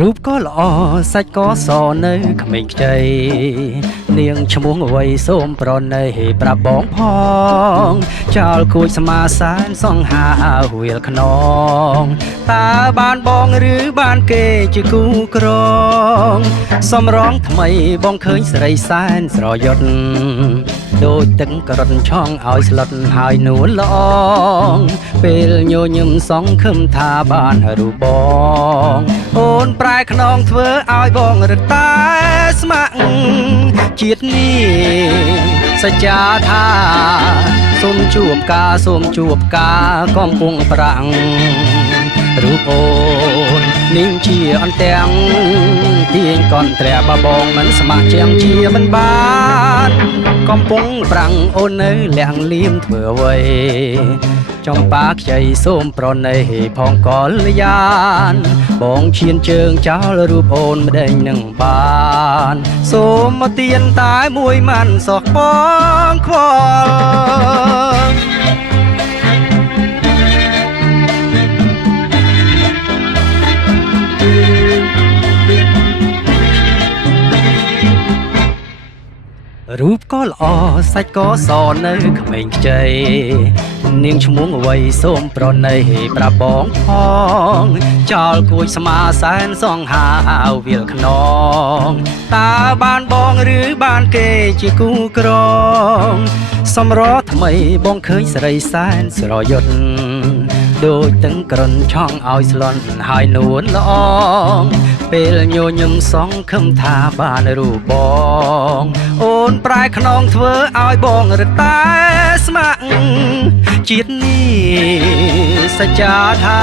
រូបក៏ល្អសាច់ក៏សនៅក្មេងខ្ចីនាងឈ្មោះអ្វីសូមប្រណីប្រាប់បងផងចោលគួចស្មាសែនសង្ហាហួលខ្នងតើបានបងឬបានគេជាគូក្រងសំរងថ្មីបងឃើញស្រីសែនស្រយុតដូចទឹកក្រត់ឆងឲ្យស្លុតហើយនួនល្អងពេលញញឹមសងខឹមថាបានរូបបងអូនប្រែខ្នងធ្វើឲ្យបងរតែស្មាក់ជាតិនេះសច្ចាថាសូមជួបការកំពុងប្រាំងរូបអូននាងជាអន្ទាំងទាញកនត្រាបបងមិនស្ម័គ្រជាងជាមិនបានកំពុងប្រាំងអូននៅលាក់លៀមធ្វើអ្វីចំប៉ាខ្ចីសូមប្រណីផងកលយានបងឈានជើងចោលរូបអូនម្ដេចនឹងបានសូមមកទៀនតែមួយម៉ាន់សោះបងខ្វល់រូបក៏ល្អសាច់ក៏សនៅក្មេងខ្ចីនាងឈ្មោះអ្វីសូមប្រណីប្រាប់បងផងចោលគួចស្មាសែនសង្ហាវាលខ្នងតើបានបងឬបានគេជាគូក្រងសំរថ្មីបងឃើញស្រីសែនស្រយុតដូចទឹកក្រន់ឆងឲ្យស្លន់ហើយនួនល្អងពេលញញឹមសងខឹមថាបានរូបបងអូនប្រែខ្នងធ្វើឲ្យបងរតែស្មាក់ជាតិនេះសច្ចាថា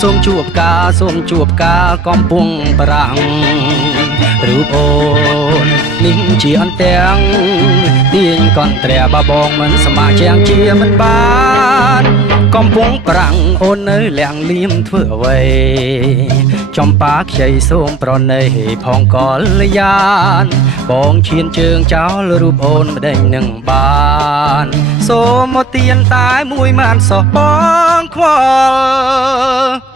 សូមជួបការកំពុងប្រាំងរូបអូននេះជាអន្ទាំងទាញកនត្រាបបងមិនស្ម័គ្រជាងជាមិនបានកំពុងប្រាំងអូននៅលាក់លៀមធ្វើអ្វីចំប៉ាខ្ចីសូមប្រណីផងកលយានបងឈានជើងចោលរូបអូនម្ដេចនឹងបានសូមមកទៀនតែមួយម៉ានសោះបងខ្វល់